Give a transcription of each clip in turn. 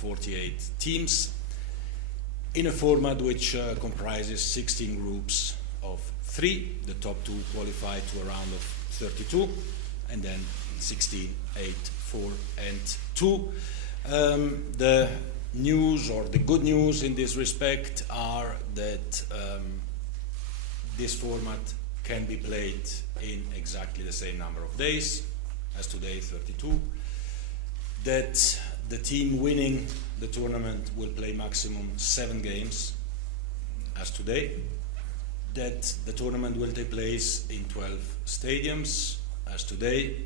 48 teams in a format which comprises 16 groups of 3. The top 2 qualify to a round of 32, and then 16, 8, 4, and 2. The news, or the good news in this respect, are that this format can be played in exactly the same number of days as today, 32. That the team winning the tournament will play maximum 7 games as today. That the tournament will take place in 12 stadiums as today.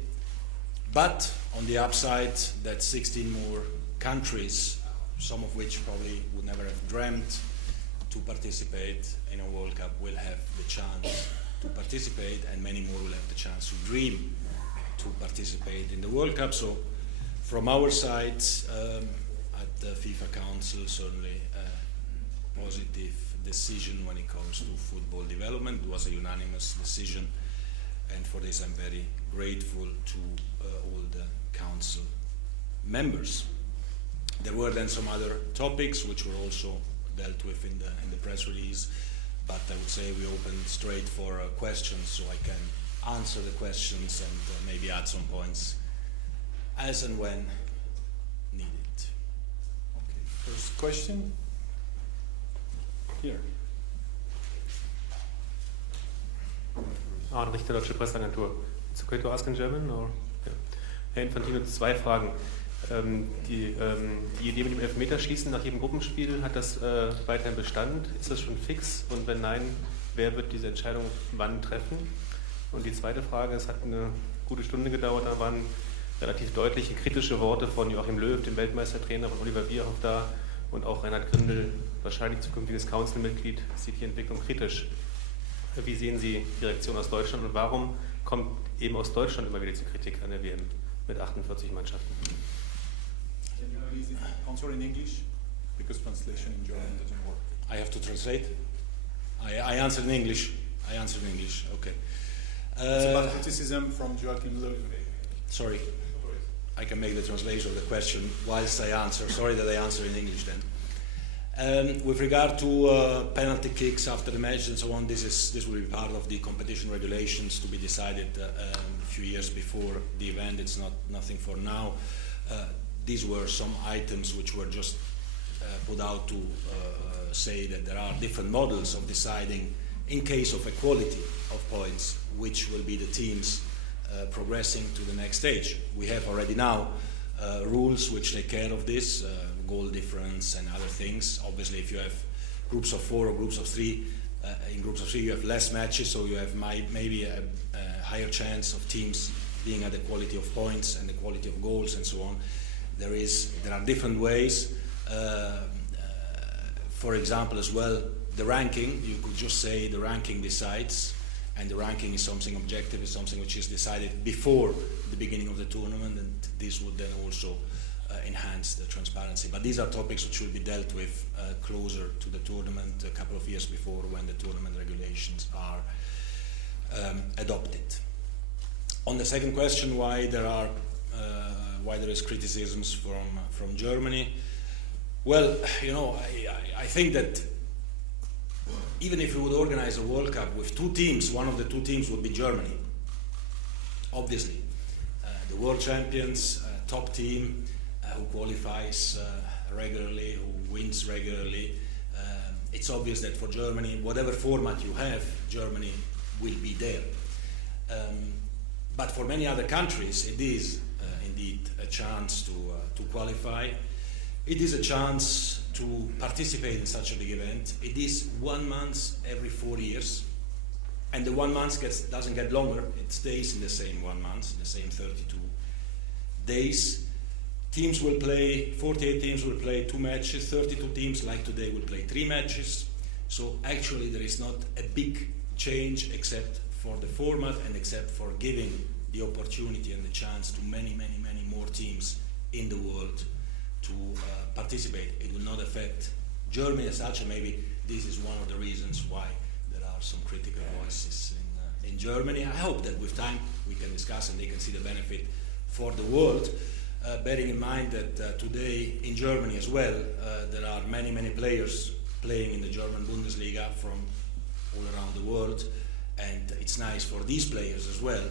But on the upside, that 16 more countries, some of which probably would never have dreamt to participate in a World Cup, will have the chance to participate, and many more will have the chance to dream to participate in the World Cup. So from our side, at the FIFA Council, certainly a positive decision when it comes to football development. It was a unanimous decision, and for this I'm very grateful to all the Council members. There were then some other topics which were also dealt with in the press release, but I would say we opened straight for questions, so I can answer the questions and maybe add some points as and when needed. Okay, first question. Here. Arne Richter, Deutsche Presseagentur. It's okay to ask in German? Or? Yeah. Herr Infantino, 2 Fragen. Die Idee mit dem Elfmeterschießen nach jedem Gruppenspiel, hat das weiterhin Bestand? Ist das schon fix? Und wenn nein, wer wird diese Entscheidung wann treffen? Und die zweite Frage, es hat eine gute Stunde gedauert, da waren relativ deutliche kritische Worte von Joachim Löw, dem Weltmeistertrainer, von Oliver Bierhoff da, und auch Reinhard Grindel, wahrscheinlich zukünftiges Council-Mitglied, sieht die Entwicklung kritisch. Wie sehen Sie die Reaktion aus Deutschland, und warum kommt eben aus Deutschland immer wieder die Kritik an der WM mit 48 Mannschaften? Can you please answer in English? Because translation in German doesn't work. I have to translate? I answered in English. Okay. It's about criticism from Joachim Löw. Sorry. I can make the translation of the question whilst I answer. Sorry that I answer in English then. With regard to penalty kicks after the match and so on, this will be part of the competition regulations to be decided a few years before the event. It's nothing for now. These were some items which were just put out to say that there are different models of deciding, in case of equality of points, which will be the teams progressing to the next stage. We have already now rules which take care of this, goal difference and other things. Obviously, if you have groups of 4 or groups of 3, in groups of 3 you have less matches, so you have maybe a higher chance of teams being at the quality of points and the quality of goals and so on. There are different ways. For example, as well, the ranking, you could just say the ranking decides, and the ranking is something objective, is something which is decided before the beginning of the tournament, and this would then also enhance the transparency. But these are topics which will be dealt with closer to the tournament, a couple of years before, when the tournament regulations are adopted. On the second question, why there is criticisms from Germany, well, you know, I think that even if we would organize a World Cup with 2 teams, one of the 2 teams would be Germany. Obviously, the world champions, top team who qualifies regularly, who wins regularly. It's obvious that for Germany, whatever format you have, Germany will be there. But for many other countries, it is indeed a chance to qualify. It is a chance to participate in such a big event. It is 1 month every 4 years, and the 1 month doesn't get longer. It stays in the same 1 month, the same 32 days. Teams will play, 48 teams will play 2 matches, 32 teams like today will play 3 matches. So actually there is not a big change except for the format and except for giving the opportunity and the chance to many more teams in the world to participate. It will not affect Germany as such, and maybe this is one of the reasons why there are some critical voices in Germany. I hope that with time we can discuss and they can see the benefit for the world. bearing in mind that today in Germany as well, there are many players playing in the German Bundesliga from all around the world, and it's nice for these players as well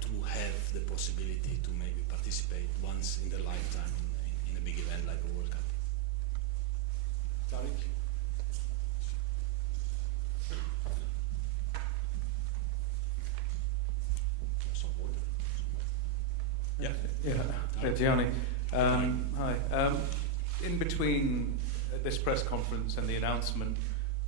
to have the possibility to maybe participate once in their lifetime in a big event like the World Cup. Tariq? Some water. Yeah. Gianni. Hi. In between this press conference and the announcement,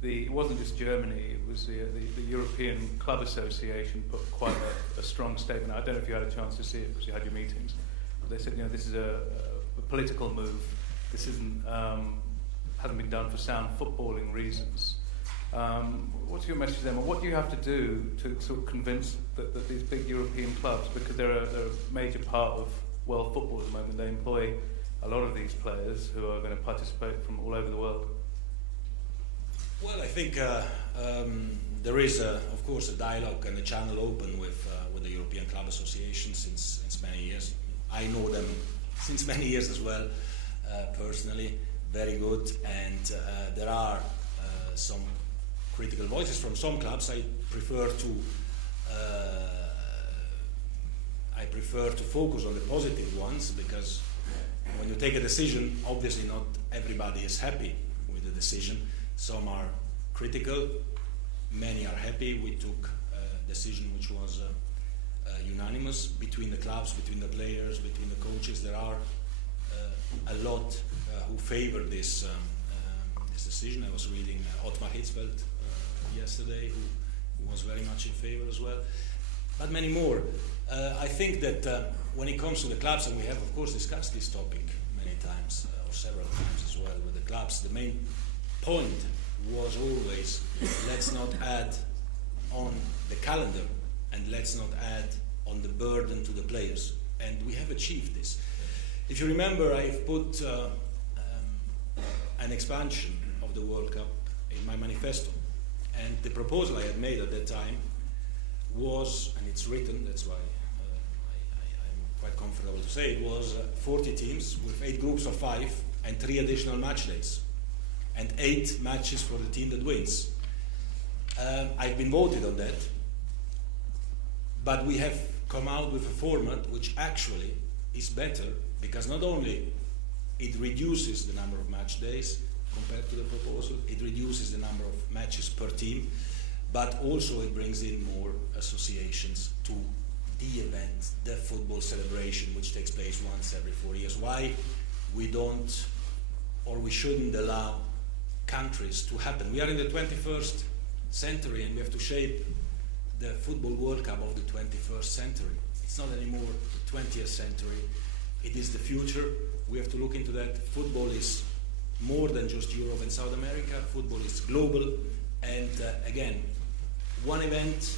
it wasn't just Germany, it was the European Club Association put quite a strong statement. I don't know if you had a chance to see it because you had your meetings. But they said, this is a political move. This hasn't been done for sound footballing reasons. What's your message to them? What do you have to do to sort of convince that these big European clubs, because they're a major part of world football at the moment, they employ a lot of these players who are going to participate from all over the world? Well, I think there is, of course, a dialogue and a channel open with the European Club Association since many years. I know them since many years as well, personally, very good. And there are some critical voices from some clubs. I prefer to focus on the positive ones, because when you take a decision, obviously not everybody is happy with the decision. Some are critical, many are happy. We took a decision which was unanimous between the clubs, between the players, between the coaches. There are a lot who favor this decision. I was reading Ottmar Hitzfeld yesterday, who was very much in favor as well, but many more. I think that when it comes to the clubs, and we have of course discussed this topic many times, or several times as well with the clubs, the main point was always, let's not add on the calendar and let's not add on the burden to the players, and we have achieved this. If you remember, I've put an expansion of the World Cup in my manifesto, and the proposal I had made at that time was, and it's written, that's why I'm quite comfortable to say it, was 40 teams with 8 groups of 5 and 3 additional match days, and 8 matches for the team that wins. I've been voted on that, but we have come out with a format which actually is better, because not only it reduces the number of match days compared to the proposal, it reduces the number of matches per team, but also it brings in more associations to the event, the football celebration, which takes place once every 4 years. Why we don't, or we shouldn't allow countries to happen. We are in the 21st century and we have to shape the Football World Cup of the 21st century. It's not anymore the 20th century. It is the future. We have to look into that. Football is more than just Europe and South America. Football is global. And again, one event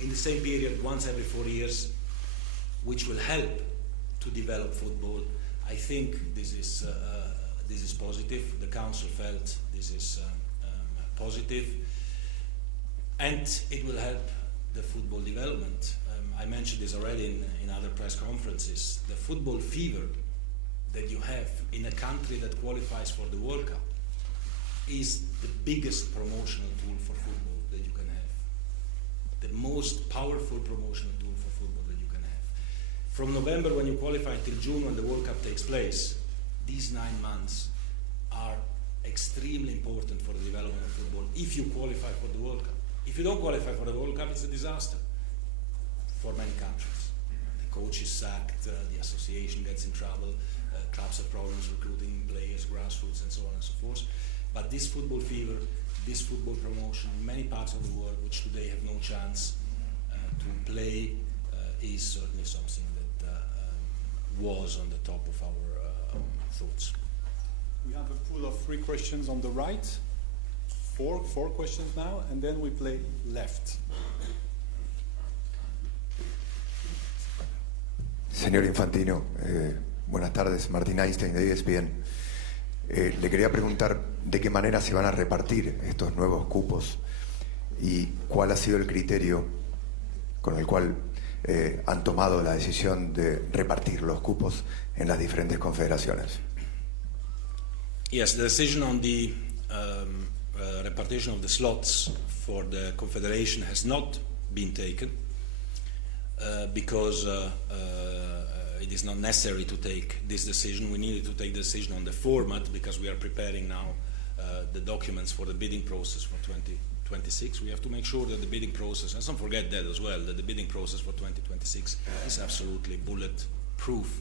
in the same period, once every 4 years, which will help to develop football. I think this is positive. The council felt this is positive, and it will help the football development. I mentioned this already in other press conferences. The football fever that you have in a country that qualifies for the World Cup is the biggest promotional tool for football that you can have. The most powerful promotional tool for football that you can have. From November, when you qualify, till June, when the World Cup takes place, these 9 months are extremely important for the development of football if you qualify for the World Cup. If you don't qualify for the World Cup, it's a disaster for many countries. The coach is sacked, the association gets in trouble, clubs have problems recruiting players, grassroots, and so on and so forth. But this football fever, this football promotion in many parts of the world, which today have no chance to play, is certainly something that was on the top of our thoughts. We have a pool of 3 questions on the right, four questions now, and then we play left. Señor Infantino, buenas tardes, Martín Einstein de ESPN. Le quería preguntar de qué manera se van a repartir estos nuevos cupos y cuál ha sido el criterio con el cual han tomado la decisión de repartir los cupos en las diferentes confederaciones? Yes, the decision on the repartition of the slots for the Confederation has not been taken because it is not necessary to take this decision. We needed to take the decision on the format because we are preparing now the documents for the bidding process for 2026. We have to make sure that the bidding process, and don't forget that as well, that the bidding process for 2026 is absolutely bulletproof.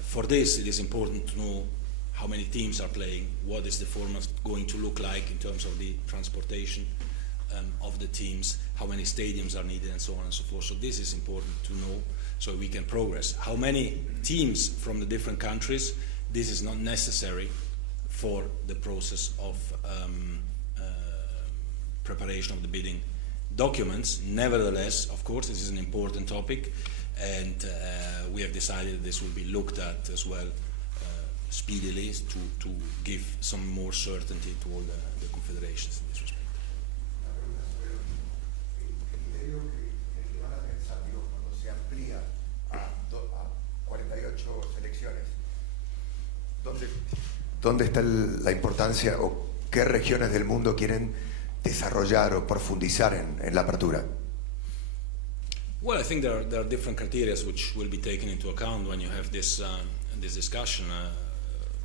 For this, it is important to know how many teams are playing, what is the format going to look like in terms of the transportation of the teams, how many stadiums are needed, and so on and so forth. So this is important to know so we can progress. How many teams from the different countries, this is not necessary for the process of preparation of the bidding documents. Nevertheless, of course, this is an important topic, and we have decided that this will be looked at as well speedily to give some more certainty to all the confederations in this respect. Cuando se amplía a 48 selecciones, ¿dónde está la importancia o qué regiones del mundo quieren desarrollar o profundizar en la apertura? Well, I think there are different criteria which will be taken into account when you have this discussion.